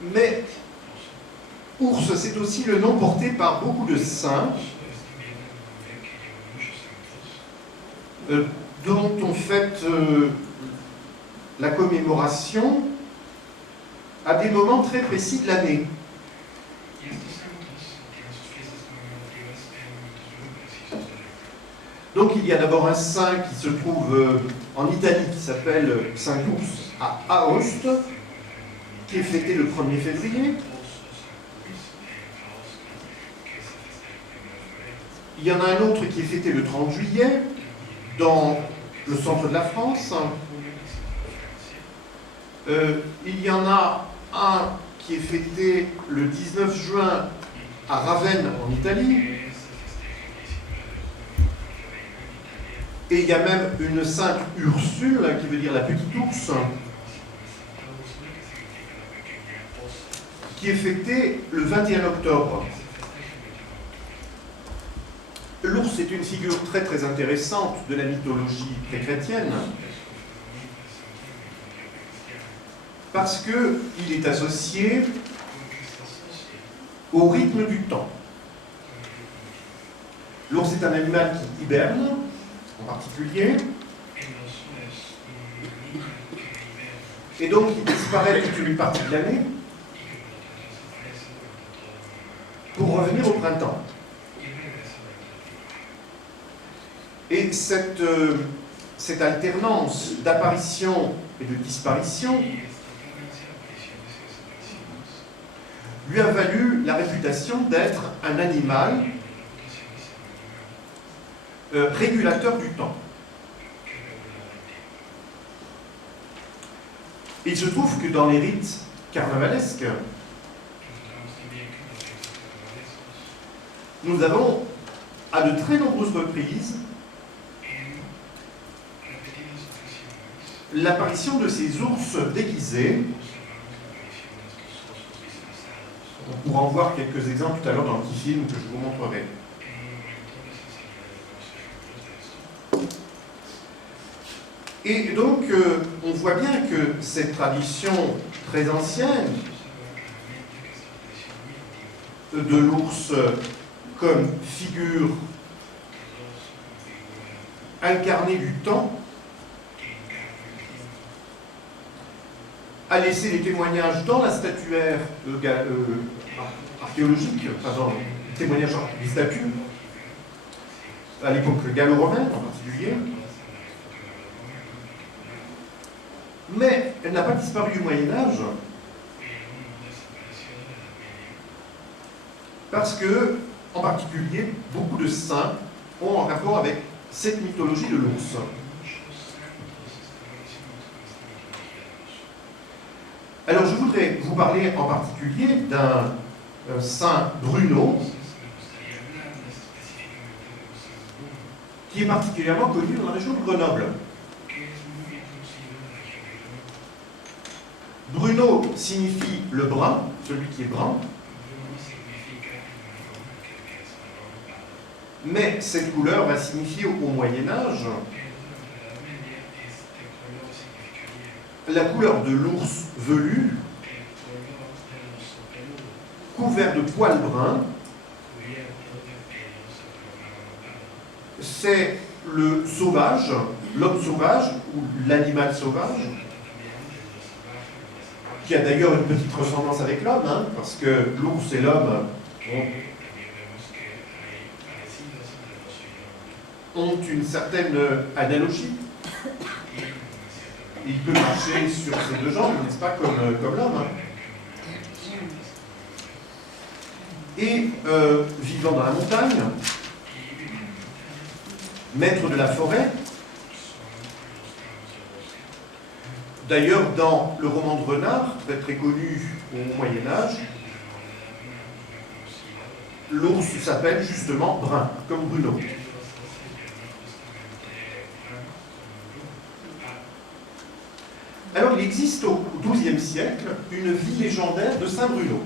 Mais ours, c'est aussi le nom porté par beaucoup de saints, dont on fête la commémoration à des moments très précis de l'année. Donc il y a d'abord un saint qui se trouve en Italie, qui s'appelle Saint Ours à Aoste, qui est fêté le 1er février. Il y en a un autre qui est fêté le 30 juillet, dans le centre de la France. Il y en a un qui est fêté le 19 juin à Ravenne, en Italie. Et il y a même une sainte Ursule, qui veut dire la petite ours, qui est fêtée le 21 octobre. L'ours est une figure très très intéressante de la mythologie pré-chrétienne, parce qu'il est associé au rythme du temps. L'ours est un animal qui hiberne, en particulier, et donc il disparaît toute une partie de l'année pour revenir au printemps. Et cette alternance d'apparition et de disparition lui a valu la réputation d'être un animal régulateur du temps. Et il se trouve que dans les rites carnavalesques, nous avons à de très nombreuses reprises l'apparition de ces ours déguisés. On pourra en voir quelques exemples tout à l'heure dans le petit film que je vous montrerai. Et donc, on voit bien que cette tradition très ancienne de l'ours comme figure incarnée du temps a laissé des témoignages dans la statuaire archéologique, enfin dans les témoignages des statues, à l'époque gallo-romaine en particulier. Mais elle n'a pas disparu du Moyen-Âge, parce que, en particulier, beaucoup de saints ont un rapport avec cette mythologie de l'ours. Alors je voudrais vous parler en particulier d'un saint Bruno, qui est particulièrement connu dans la région de Grenoble. Bruno signifie le brun, celui qui est brun, mais cette couleur va signifier au Moyen-Âge la couleur de l'ours velu, couvert de poils bruns. C'est le sauvage, l'homme sauvage, ou l'animal sauvage, qui a d'ailleurs une petite ressemblance avec l'homme, hein, parce que l'ours et l'homme ont une certaine analogie. Il peut marcher sur ses deux jambes, n'est-ce pas, comme l'homme. Hein. Et vivant dans la montagne, maître de la forêt. D'ailleurs, dans le roman de Renard, très très connu au Moyen-Âge, l'ours s'appelle justement Brun, comme Bruno. Alors, il existe au XIIe siècle une vie légendaire de Saint Bruno.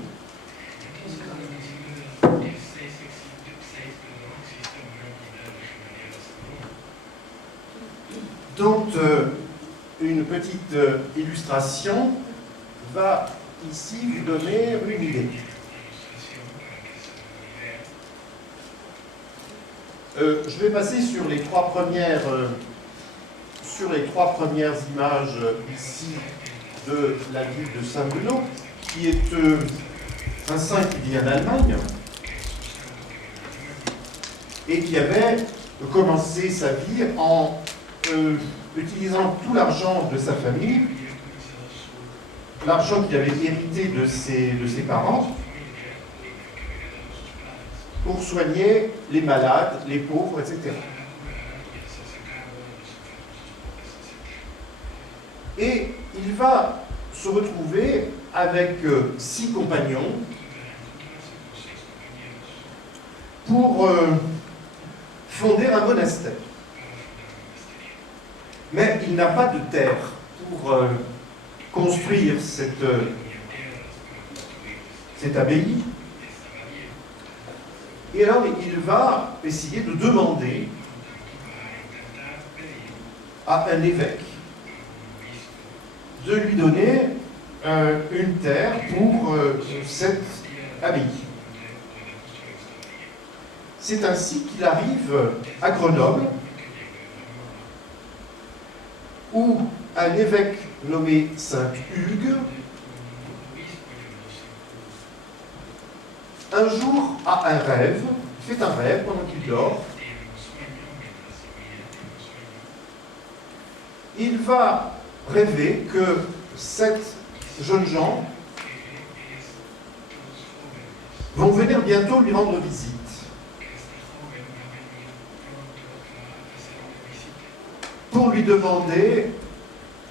dont une petite illustration va ici vous donner une idée. Je vais passer sur les trois premières images ici de la ville de Saint-Bruno, qui est un saint qui vient d'Allemagne et qui avait commencé sa vie en utilisant tout l'argent de sa famille, l'argent qu'il avait hérité de ses parents, pour soigner les malades, les pauvres, etc. Et il va se retrouver avec 6 compagnons pour fonder un monastère. Mais il n'a pas de terre pour construire cette abbaye. Et alors, il va essayer de demander à un évêque de lui donner une terre pour cette abbaye. C'est ainsi qu'il arrive à Grenoble, où un évêque nommé Saint Hugues, un jour a un rêve, fait un rêve pendant qu'il dort. Il va rêver que 7 jeunes gens vont venir bientôt lui rendre visite. Pour lui demander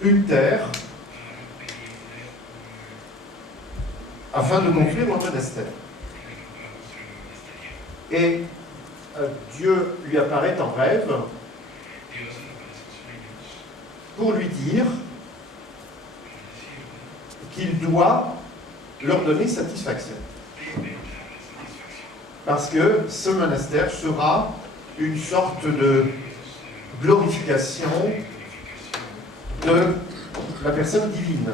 une terre afin de construire un monastère. Et Dieu lui apparaît en rêve pour lui dire qu'il doit leur donner satisfaction. Parce que ce monastère sera une sorte de glorification de la personne divine.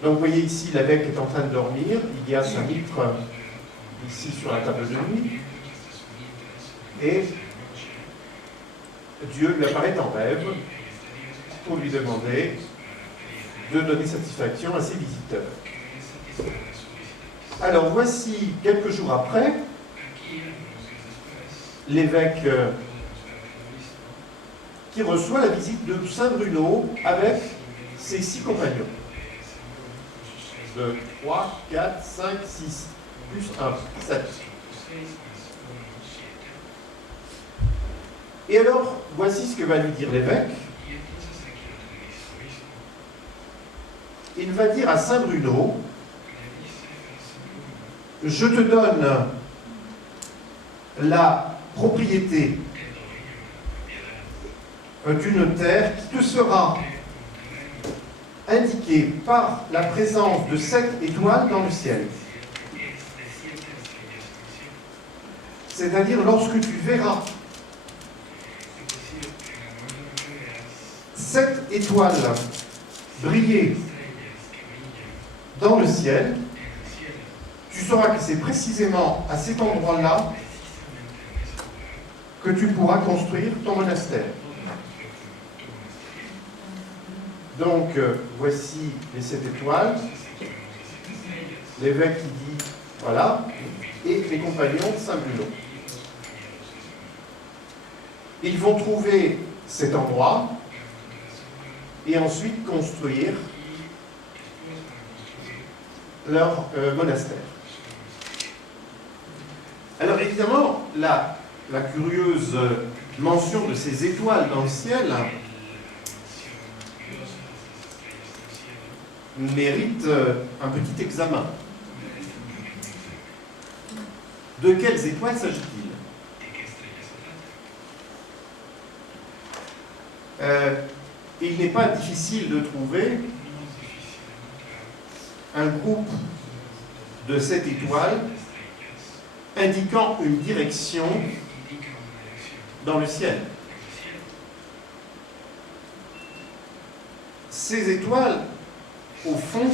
Donc vous voyez ici, l'évêque est en train de dormir, il y a sa mitre ici sur la table de nuit, et Dieu lui apparaît en rêve pour lui demander de donner satisfaction à ses visiteurs. Alors voici, quelques jours après, l'évêque qui reçoit la visite de Saint Bruno avec ses 6 compagnons. 2, 3, 4, 5, 6, plus 1, 7. Et alors, voici ce que va lui dire l'évêque. Il va dire à Saint Bruno, je te donne la propriété d'une terre qui te sera indiquée par la présence de 7 étoiles dans le ciel. C'est-à-dire lorsque tu verras 7 étoiles briller dans le ciel, tu sauras que c'est précisément à cet endroit-là que tu pourras construire ton monastère. Donc, voici les 7 étoiles. L'évêque qui dit, voilà, et les compagnons de Saint Bruno. Ils vont trouver cet endroit et ensuite construire leur monastère. Alors évidemment, la curieuse mention de ces étoiles dans le ciel mérite un petit examen. De quelles étoiles s'agit-il? Il n'est pas difficile de trouver un groupe de 7 étoiles indiquant une direction dans le ciel. Ces étoiles au fond